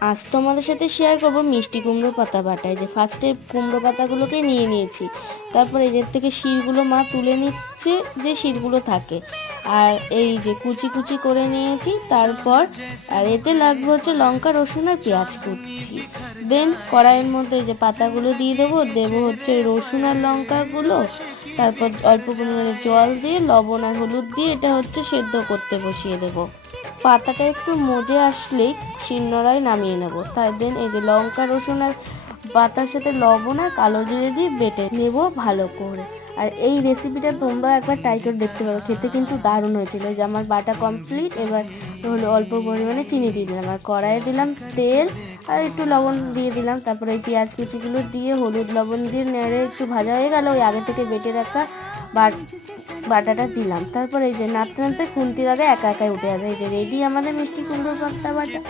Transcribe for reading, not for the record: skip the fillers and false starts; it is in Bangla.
আজ তোমাদের সাথে শেয়ার করবো মিষ্টি কুমড়ো পাতা বাটা। এই যে ফার্স্টে কুমড়ো পাতাগুলোকে নিয়ে নিয়েছি, তারপর এদের থেকে শিরগুলো মা তুলে নিচ্ছে, যে শিরগুলো থাকে। আর এই যে কুচি কুচি করে নিয়েছি, তারপর আর এতে লাগবে হচ্ছে লঙ্কা, রসুন আর পেঁয়াজ কুচি। দেন কড়াইয়ের মধ্যে এই যে পাতাগুলো দিয়ে দেবো, দেবো হচ্ছে রসুন আর লঙ্কাগুলো, তারপর অল্প পরিমাণে জল দিয়ে লবণ আর হলুদ দিয়ে এটা হচ্ছে সেদ্ধ করতে বসিয়ে দেবো। পাতাটা একটু মজে আসলেই শিলনোড়ায় নামিয়ে নেব। তাই দেন এই যে লঙ্কা, রসুন আর পাতার সাথে লবণ আর কালো জিরে দিয়ে বেটে নেব ভালো করে। আর এই রেসিপিটা তোমরা একবার ট্রাই করে দেখতে পারো, খেতে কিন্তু দারুণ হয়েছিল। যে আমার বাটা কমপ্লিট, এবার হলো অল্প পরিমাণে চিনি দিয়ে দিলাম আর কড়াইয়ে দিলাম তেল আর একটু লবণ দিয়ে দিলাম। তারপরে এই পেঁয়াজ কুচিগুলো দিয়ে হলুদ লবণ দিয়ে নেড়ে একটু ভাজা হয়ে গেল, ওই আগে থেকে বেটে রাখা বাটাটা দিলাম। তারপর এই যে নাড়তে নাড়তে খুন্তির আগে একা একাই উঠে যাবে। এই যে রেডি আমাদের মিষ্টি কুমড়োর ভর্তা বাটা।